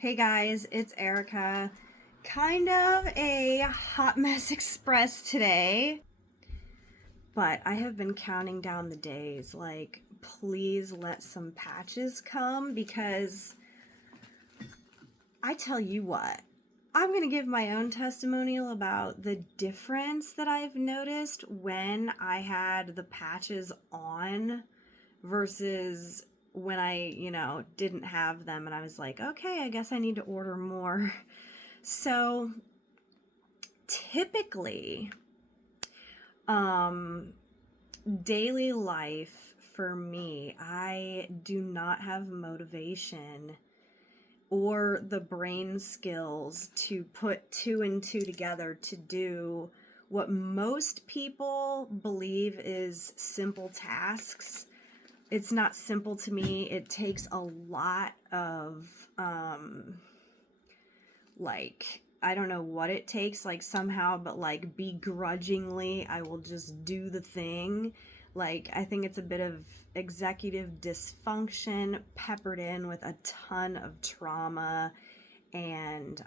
Hey guys, it's Erica. Kind of a hot mess express today, but I have been counting down the days. Like, please let some patches come because I tell you what, I'm going to give my own testimonial about the difference that I've noticed when I had the patches on versus when I didn't have them and I was like, okay, I guess I need to order more. So typically, um, daily life for me, I do not have motivation or the brain skills to put two and two together to do what most people believe is simple tasks. It's not simple to me. It takes a lot of like, I don't know what it takes, like somehow, but like begrudgingly I will just do the thing. Like, I think it's a bit of executive dysfunction peppered in with a ton of trauma and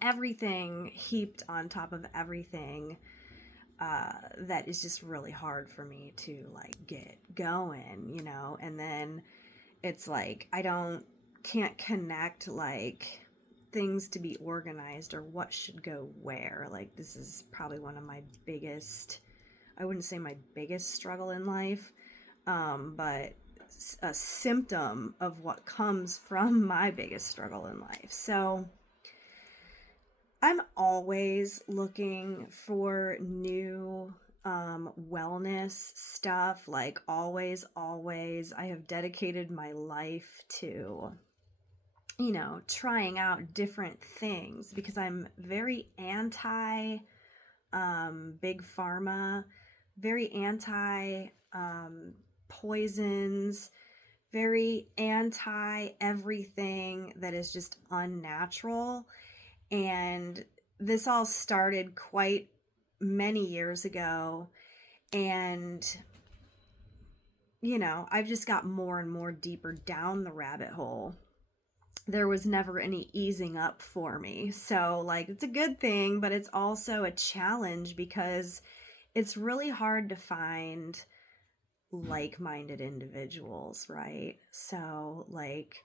everything heaped on top of everything. That is just really hard for me to like get going. And then it's like can't connect like things to be organized or what should go where. Like, this is probably one of my biggest, I wouldn't say my biggest struggle in life, but a symptom of what comes from my biggest struggle in life. So I'm always looking for new wellness stuff. Like, always, always. I have dedicated my life to, trying out different things because I'm very anti big pharma, very anti poisons, very anti everything that is just unnatural. And this all started quite many years ago. And, I've just got more and more deeper down the rabbit hole. There was never any easing up for me. So, like, it's a good thing, but it's also a challenge because it's really hard to find like minded individuals, right? So, like,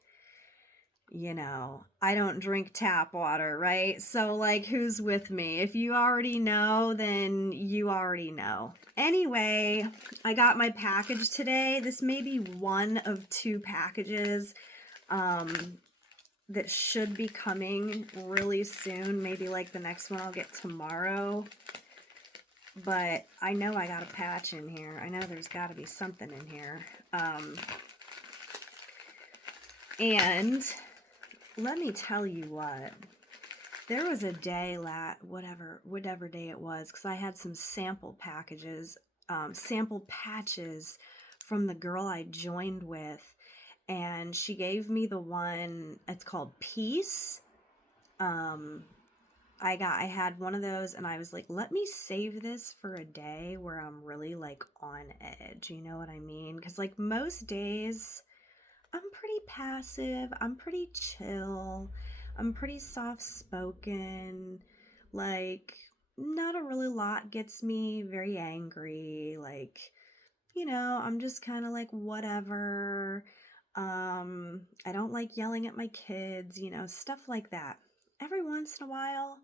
I don't drink tap water, right? So, like, who's with me? If you already know, then you already know. Anyway, I got my package today. This may be one of two packages that should be coming really soon. Maybe like the next one I'll get tomorrow. But I know I got a patch in here. I know there's got to be something in here. And let me tell you what. There was a day, whatever day it was, because I had some sample patches from the girl I joined with, and she gave me the one. It's called Peace. I had one of those, and I was like, let me save this for a day where I'm really like on edge. You know what I mean? Because like most days, I'm pretty passive. I'm pretty chill. I'm pretty soft spoken. Like, not a really lot gets me very angry. Like, I'm just kind of like whatever. I don't like yelling at my kids, stuff like that. Every once in a while,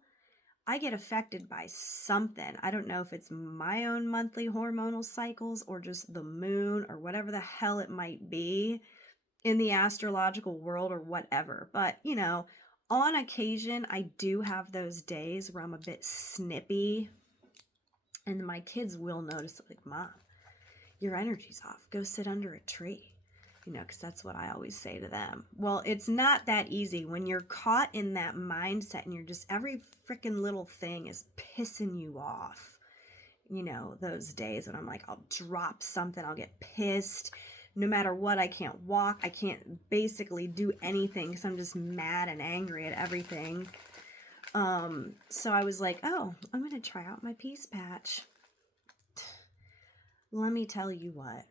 I get affected by something. I don't know if it's my own monthly hormonal cycles or just the moon or whatever the hell it might be in the astrological world or whatever. But, on occasion, I do have those days where I'm a bit snippy. And my kids will notice, like, Mom, your energy's off. Go sit under a tree. Because that's what I always say to them. Well, it's not that easy when you're caught in that mindset and you're just, every freaking little thing is pissing you off. Those days when I'm like, I'll drop something, I'll get pissed. No matter what, I can't walk. I can't basically do anything because I'm just mad and angry at everything. So I was like, oh, I'm going to try out my Peace Patch. Let me tell you what,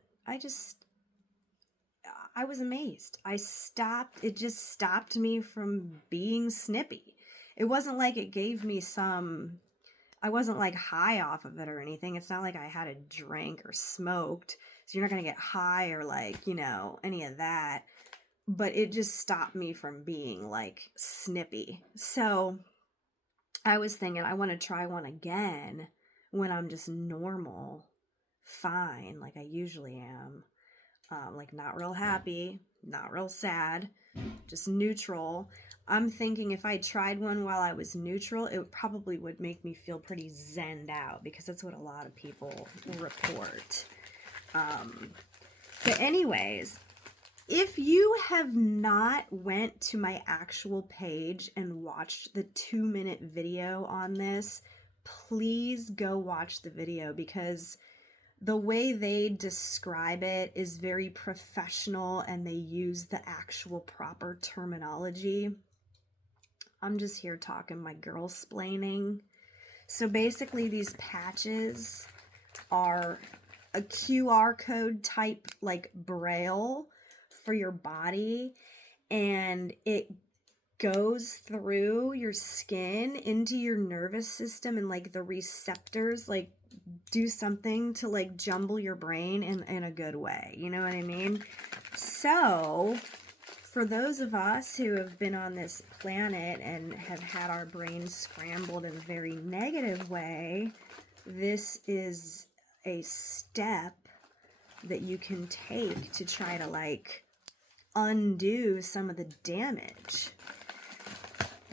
I was amazed. It just stopped me from being snippy. It wasn't like it gave me I wasn't like high off of it or anything. It's not like I had a drink or smoked. So you're not going to get high or like, any of that. But it just stopped me from being like snippy. So I was thinking I want to try one again when I'm just normal, fine, like I usually am. Like not real happy, not real sad, just neutral. I'm thinking if I tried one while I was neutral, it probably would make me feel pretty zenned out because that's what a lot of people report. But anyways, if you have not went to my actual page and watched the 2-minute video on this, please go watch the video because the way they describe it is very professional and they use the actual proper terminology. I'm just here talking my girl-splaining. So basically these patches are a QR code type like braille for your body, and it goes through your skin into your nervous system, and like the receptors like do something to like jumble your brain in a good way. You know what I mean? So for those of us who have been on this planet and have had our brains scrambled in a very negative way, this is a step that you can take to try to like undo some of the damage.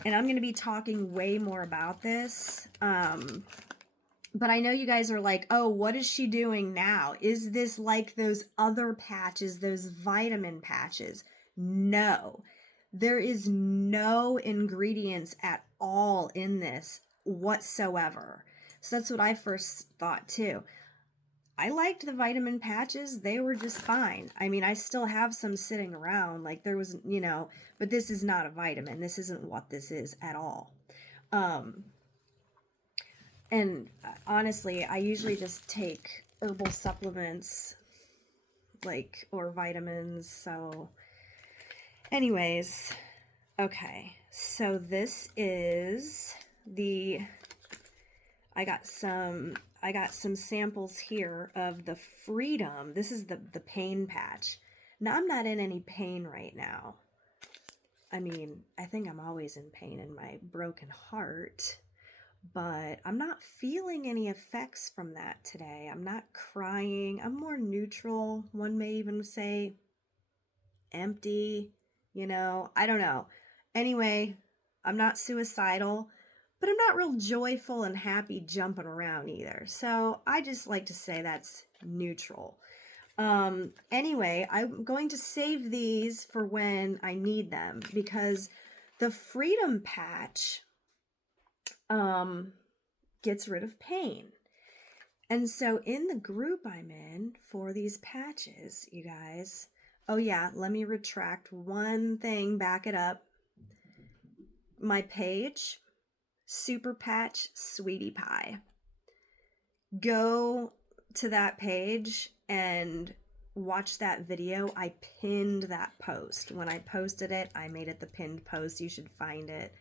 And I'm going to be talking way more about this. But I know you guys are like, oh, what is she doing now? Is this like those other patches, those vitamin patches? No, there is no ingredients at all in this whatsoever. So that's what I first thought too. I liked the vitamin patches. They were just fine. I mean, I still have some sitting around. Like there was, but this is not a vitamin. This isn't what this is at all. And honestly, I usually just take herbal supplements, or vitamins. So anyways, okay. So this is I got some samples here of the Freedom. This is the pain patch. Now, I'm not in any pain right now. I mean, I think I'm always in pain in my broken heart, but I'm not feeling any effects from that today. I'm not crying. I'm more neutral. One may even say empty, I don't know. Anyway, I'm not suicidal, but I'm not real joyful and happy jumping around either. So I just like to say that's neutral. Anyway, I'm going to save these for when I need them because the Freedom patch gets rid of pain. And so in the group I'm in for these patches, you guys, oh yeah, let me retract one thing, back it up. My page, Super Patch Sweetie Pie. Go to that page and watch that video. I pinned that post. When I posted it, I made it the pinned post. You should find it.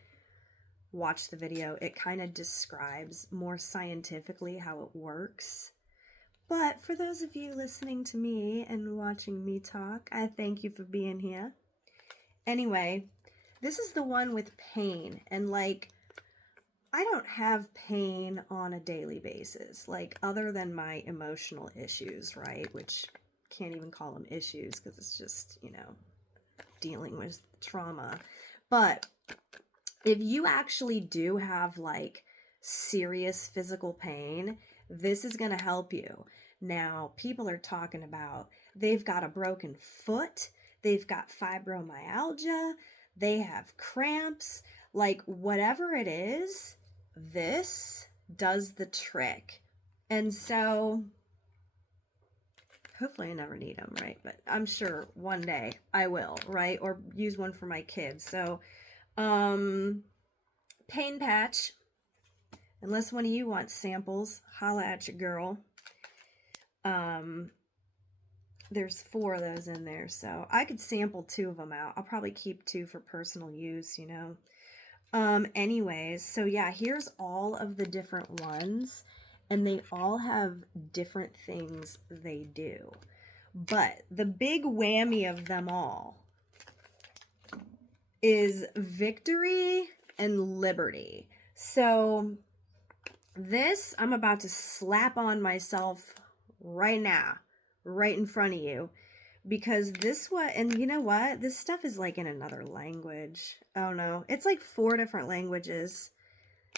Watch the video. It kind of describes more scientifically how it works. But for those of you listening to me and watching me talk, I thank you for being here. Anyway, this is the one with pain, and I don't have pain on a daily basis, other than my emotional issues, right? Which can't even call them issues because it's just, dealing with trauma. But if you actually do have serious physical pain, this is going to help you. Now, people are talking about they've got a broken foot, they've got fibromyalgia, they have cramps, whatever it is, this does the trick. And so hopefully I never need them, right? But I'm sure one day I will, right? Or use one for my kids. So pain patch, unless one of you wants samples, holla at your girl. there's 4 of those in there, so I could sample 2 of them out. I'll probably keep 2 for personal use, you know. Anyways, so yeah, here's all of the different ones, and they all have different things they do. But the big whammy of them all is victory and liberty. So this I'm about to slap on myself right now, right in front of you, because this one, and you know what? This stuff is like in another language. Oh no, it's like 4 different languages.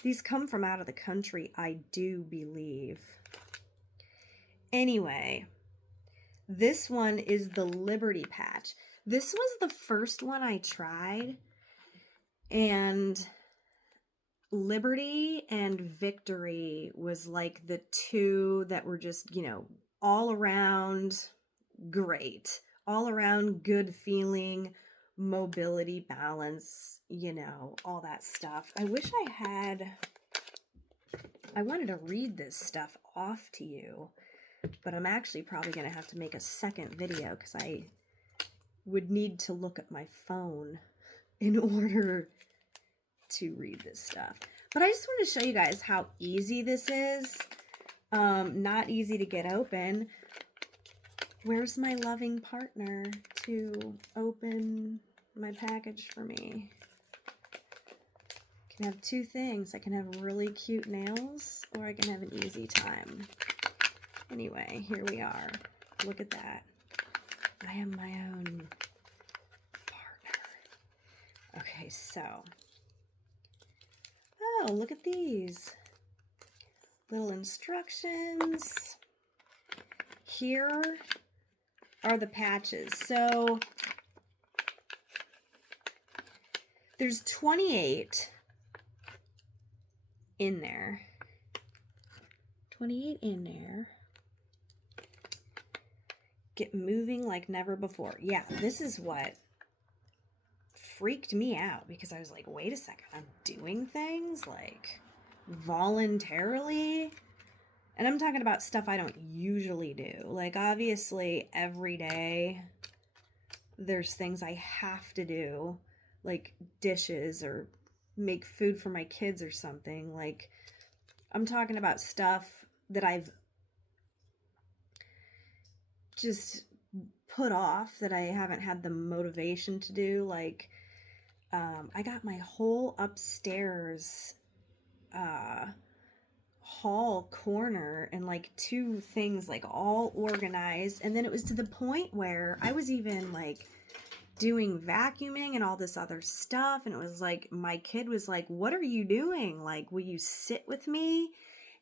These come from out of the country, I do believe. Anyway, this one is the Liberty Patch. This was the first one I tried, and Liberty and Victory was like the 2 that were just, you know, all around great, all around good feeling, mobility, balance, you know, all that stuff. I wish I wanted to read this stuff off to you, but I'm actually probably going to have to make a second video because I would need to look at my phone in order to read this stuff. But I just want to show you guys how easy this is. Not easy to get open. Where's my loving partner to open my package for me? I can have 2 things. I can have really cute nails, or I can have an easy time. Anyway, here we are. Look at that. I am my own partner. Okay, so. Oh, look at these. Little instructions. Here are the patches. So there's 28 in there. 28 in there. Get moving like never before. Yeah, this is what freaked me out, because I was like, wait a second, I'm doing things like voluntarily. And I'm talking about stuff I don't usually do. Like, obviously, every day there's things I have to do, like dishes or make food for my kids or something. Like, I'm talking about stuff that I've just put off, that I haven't had the motivation to do. Like, I got my whole upstairs hall corner and like 2 things like all organized, and then it was to the point where I was even like doing vacuuming and all this other stuff, and it was like my kid was like, what are you doing? Like, will you sit with me?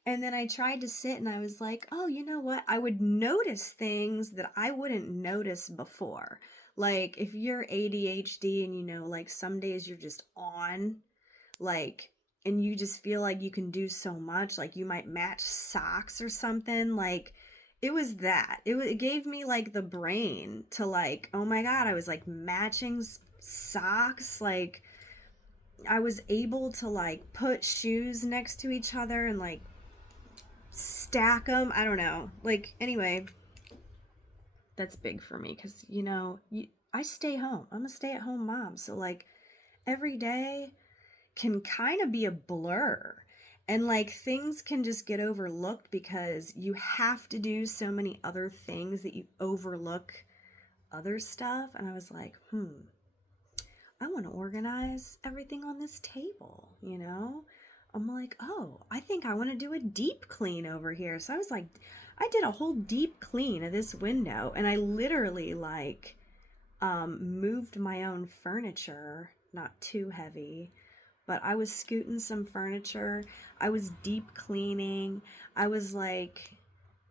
And then I tried to sit, and I was like, oh, you know what? I would notice things that I wouldn't notice before. Like, if you're ADHD and, you know, like some days you're just on, like, and you just feel like you can do so much, like you might match socks or something. Like, it was that. It gave me like the brain to like, oh my God, I was like matching socks. Like, I was able to like put shoes next to each other and like stack them. I don't know. Like, anyway, that's big for me because, you know, I stay home. I'm a stay-at-home mom. So, like, every day can kind of be a blur. And, like, things can just get overlooked because you have to do so many other things that you overlook other stuff. And I was like, I want to organize everything on this table, you know? I'm like, oh, I think I want to do a deep clean over here. So I was like, I did a whole deep clean of this window, and I literally like moved my own furniture, not too heavy, but I was scooting some furniture. I was deep cleaning. I was like,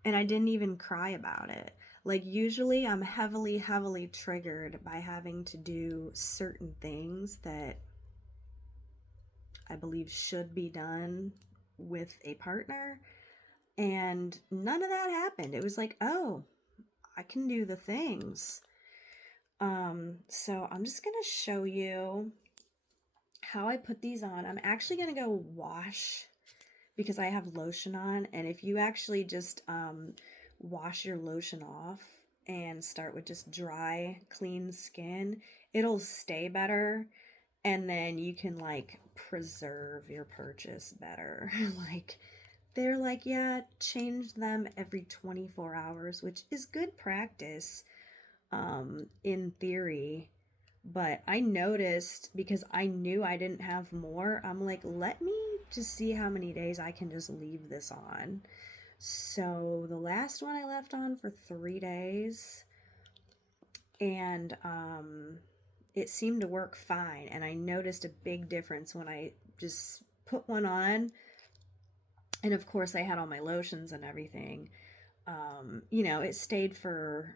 and I didn't even cry about it. Like, usually I'm heavily, heavily triggered by having to do certain things that I believe should be done with a partner. And none of that happened. It was like, oh, I can do the things. So I'm just going to show you how I put these on. I'm actually going to go wash because I have lotion on. And if you actually just wash your lotion off and start with just dry, clean skin, it'll stay better. And then you can like preserve your purchase better. Like, they're like, yeah, change them every 24 hours, which is good practice in theory. But I noticed, because I knew I didn't have more, I'm like, let me just see how many days I can just leave this on. So the last one I left on for 3 days, and it seemed to work fine. And I noticed a big difference when I just put one on. And of course, I had all my lotions and everything. You know, it stayed for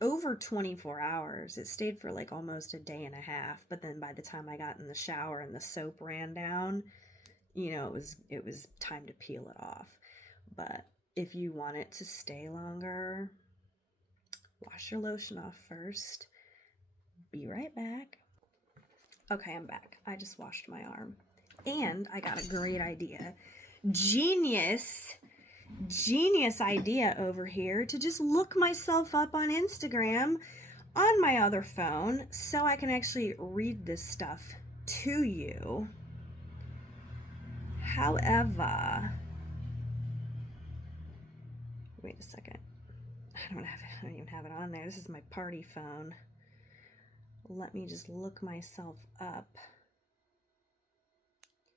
over 24 hours. It stayed for like almost a day and a half. But then by the time I got in the shower and the soap ran down, you know, it was time to peel it off. But if you want it to stay longer, wash your lotion off first. Be right back. Okay, I'm back. I just washed my arm. And I got a great idea. Genius idea over here to just look myself up on Instagram on my other phone so I can actually read this stuff to you. However, wait a second. I don't even have it on there. This is my party phone. Let me just look myself up.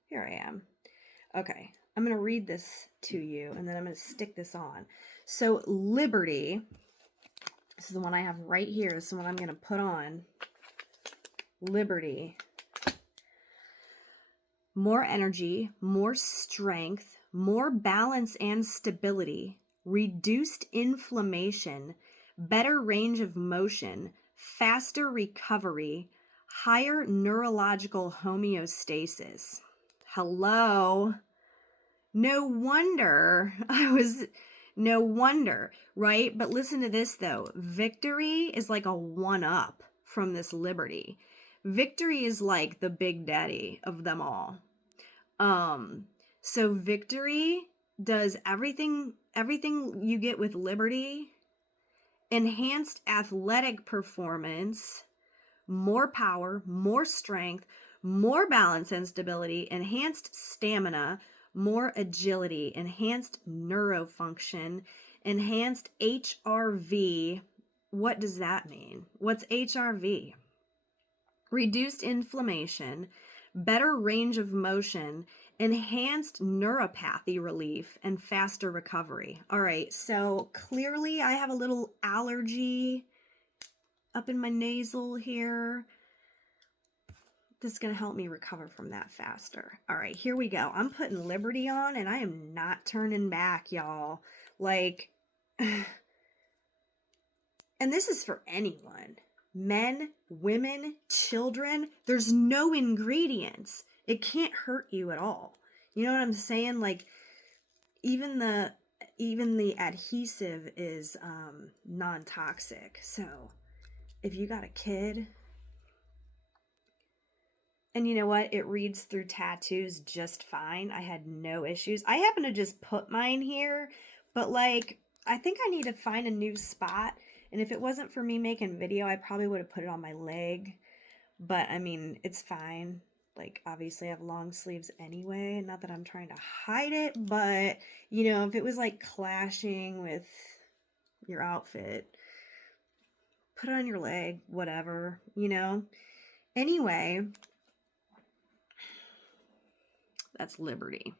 Here I am. Okay, I'm going to read this to you, and then I'm going to stick this on. So, Liberty, this is the one I have right here. This is the one I'm going to put on. Liberty. More energy, more strength, more balance and stability, reduced inflammation, better range of motion, faster recovery, higher neurological homeostasis. Hello. No wonder, right? But listen to this though. Victory is like a one-up from this Liberty. Victory is like the big daddy of them all. So Victory does everything you get with Liberty: enhanced athletic performance, more power, more strength, more balance and stability, enhanced stamina, more agility, enhanced neurofunction, enhanced HRV. What does that mean? What's HRV? Reduced inflammation, better range of motion, enhanced neuropathy relief, and faster recovery. All right, so clearly I have a little allergy up in my nasal here. This is going to help me recover from that faster. All right, here we go. I'm putting Liberty on, and I am not turning back, y'all. Like, and this is for anyone. Men, women, children. There's no ingredients. It can't hurt you at all. You know what I'm saying? Like, even the adhesive is non-toxic. So, if you got a kid, and you know what? It reads through tattoos just fine. I had no issues. I happen to just put mine here, but like, I think I need to find a new spot. And if it wasn't for me making video, I probably would have put it on my leg. But I mean, it's fine. Like, obviously I have long sleeves anyway. Not that I'm trying to hide it, but you know, if it was like clashing with your outfit, put it on your leg, whatever, you know? Anyway, that's Liberty.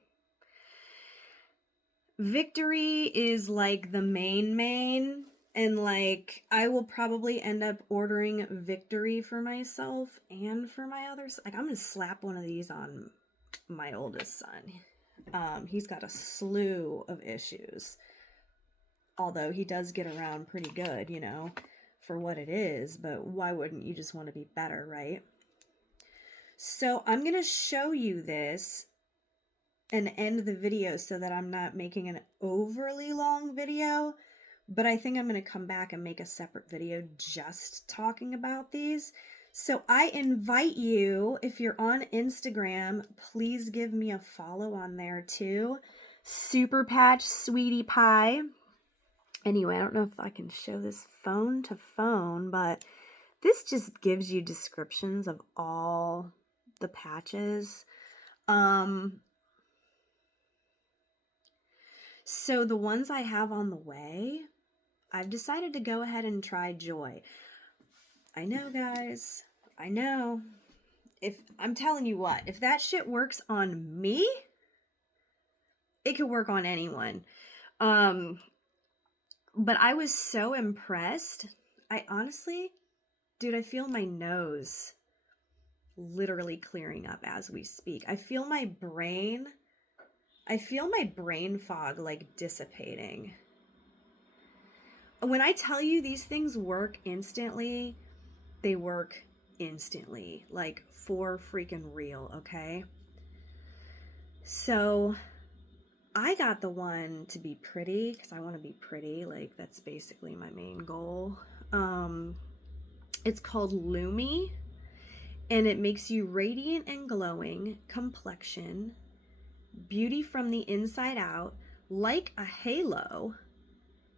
Victory is like the main, and like I will probably end up ordering Victory for myself and for my others. Like, I'm gonna slap one of these on my oldest son. He's got a slew of issues, although he does get around pretty good, you know, for what it is. But why wouldn't you just want to be better, right? So I'm gonna show you this and end the video so that I'm not making an overly long video, but I think I'm going to come back and make a separate video just talking about these. So I invite you, if you're on Instagram, please give me a follow on there too. Super Patch Sweetie Pie. Anyway, I don't know if I can show this phone to phone, but this just gives you descriptions of all the patches. So the ones I have on the way, I've decided to go ahead and try Joy. I know, guys. I know. I'm telling you what, if that shit works on me, it could work on anyone. But I was so impressed. I honestly, dude, I feel my nose literally clearing up as we speak. I feel my brain fog like dissipating. When I tell you these things work instantly, they work instantly, like for freaking real, okay? So I got the one to be pretty because I want to be pretty. Like, that's basically my main goal. It's called Lumi, and it makes you radiant and glowing complexion, beauty from the inside out, like a halo,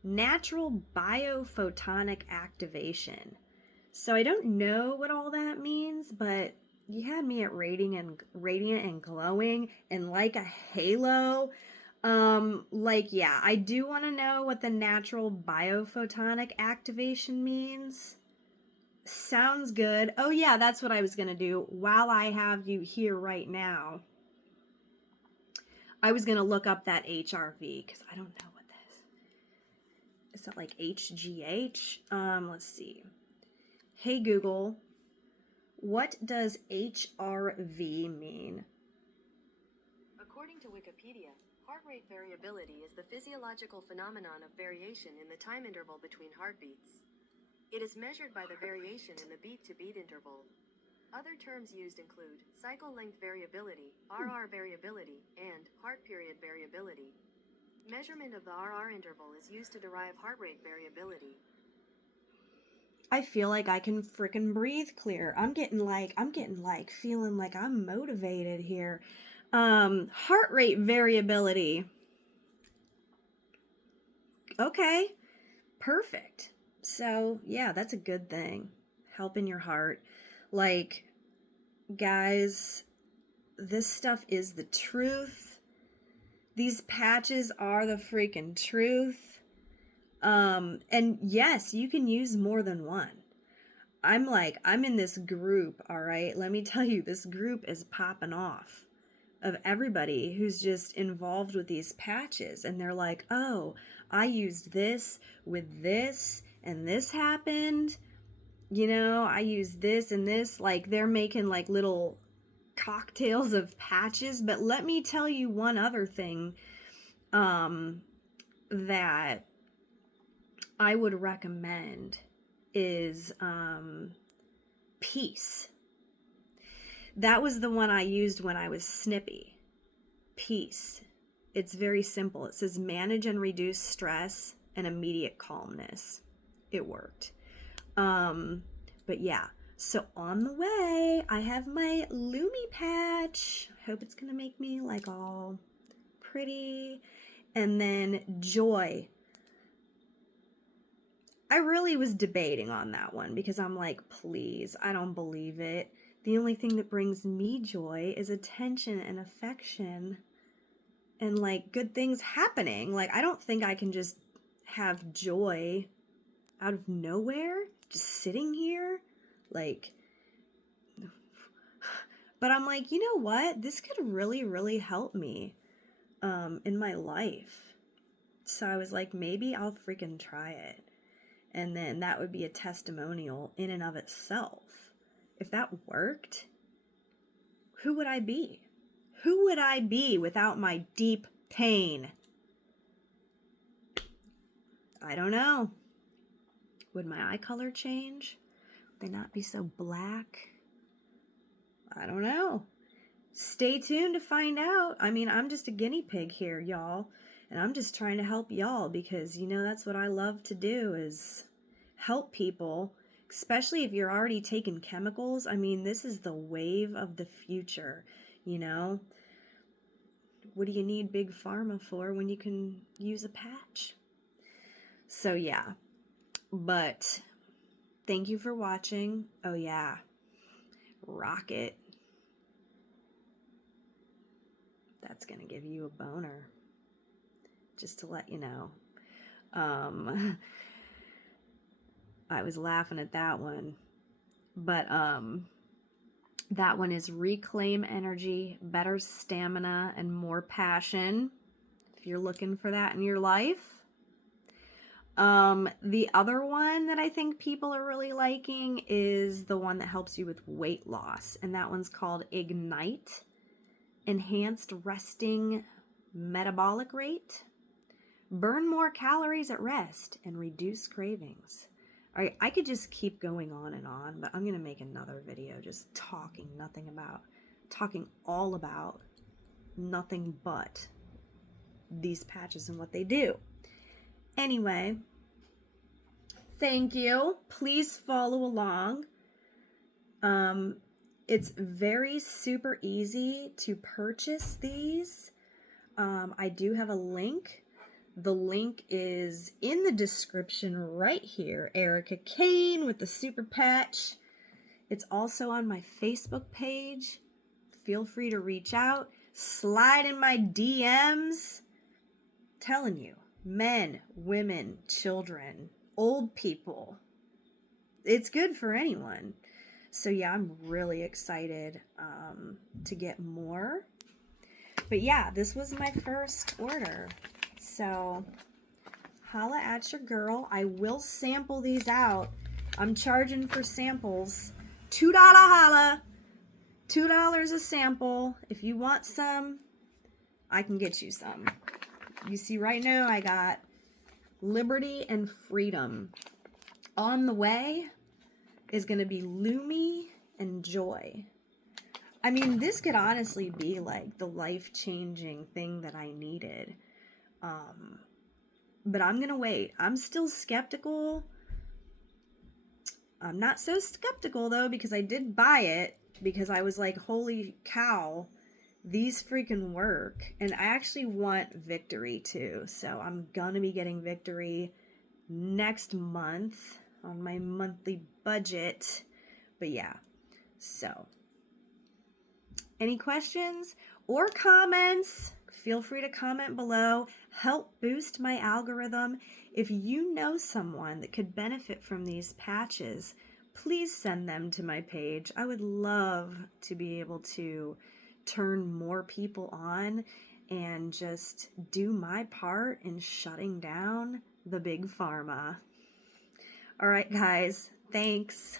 natural biophotonic activation. So I don't know what all that means, but you had me at radiant and glowing and like a halo. Yeah, I do want to know what the natural biophotonic activation means. Sounds good. Oh yeah, that's what I was gonna do while I have you here right now. I was gonna look up that HRV because I don't know what this is. That like HGH? Let's see. Hey Google, what does HRV mean? According to Wikipedia, heart rate variability is the physiological phenomenon of variation in the time interval between heartbeats. It is measured by the variation in the beat-to-beat interval. Other terms used include cycle length variability, RR variability, and heart period variability. Measurement of the RR interval is used to derive heart rate variability. I feel like I can frickin' breathe clear. I'm getting like feeling like I'm motivated here. Heart rate variability. Okay, perfect. So, yeah, that's a good thing. Helping your heart. Like, guys, this stuff is the truth. These patches are the freaking truth. And yes, you can use more than one. I'm in this group, all right? Let me tell you, this group is popping off of everybody who's just involved with these patches. And they're like, oh, I used this with this, and this happened. You know, I used this and this. Like, they're making like little cocktails of patches. But let me tell you one other thing that I would recommend is Peace. That was the one I used when I was snippy. Peace. It's very simple. It says manage and reduce stress and immediate calmness. It worked. But yeah, so on the way, I have my Lumi patch. I hope it's gonna make me like all pretty. And then Joy. I really was debating on that one because I'm like, please, I don't believe it. The only thing that brings me joy is attention and affection and like good things happening. Like, I don't think I can just have joy out of nowhere, just sitting here. Like, but I'm like, you know what? This could really, really help me in my life. So I was like, maybe I'll freaking try it. And then that would be a testimonial in and of itself. If that worked, who would I be? Who would I be without my deep pain? I don't know. Would my eye color change? Would they not be so black? I don't know. Stay tuned to find out. I mean, I'm just a guinea pig here, y'all. And I'm just trying to help y'all because, you know, that's what I love to do is help people, especially if you're already taking chemicals. I mean, this is the wave of the future, you know? What do you need big pharma for when you can use a patch? So yeah, but thank you for watching. Oh yeah, Rocket. That's gonna give you a boner. Just to let you know. I was laughing at that one. But that one is reclaim energy, better stamina, and more passion. If you're looking for that in your life. The other one that I think people are really liking is the one that helps you with weight loss. And that one's called Ignite. Enhanced resting metabolic rate. Burn more calories at rest and reduce cravings. All right, I could just keep going on and on, but I'm going to make another video just talking all about nothing but these patches and what they do. Anyway, thank you. Please follow along. It's very super easy to purchase these. I do have a link. The link is in the description right here. Erica Kane with the super patch. It's also on my Facebook page. Feel free to reach out. Slide in my DMs. Telling you, men, women, children, old people. It's good for anyone. So yeah, I'm really excited to get more. But yeah, this was my first order. So holla at your girl. I will sample these out. I'm charging for samples. $2 holla. $2 a sample. If you want some, I can get you some. You see right now I got Liberty and Freedom. On the way is going to be Lumi and Joy. I mean, this could honestly be like the life-changing thing that I needed. But I'm going to wait. I'm still skeptical. I'm not so skeptical, though, because I did buy it because I was like, holy cow, these freaking work. And I actually want Victory, too. So I'm going to be getting Victory next month on my monthly budget. But yeah, so any questions or comments? Feel free to comment below. Help boost my algorithm. If you know someone that could benefit from these patches, please send them to my page. I would love to be able to turn more people on and just do my part in shutting down the big pharma. All right, guys, thanks.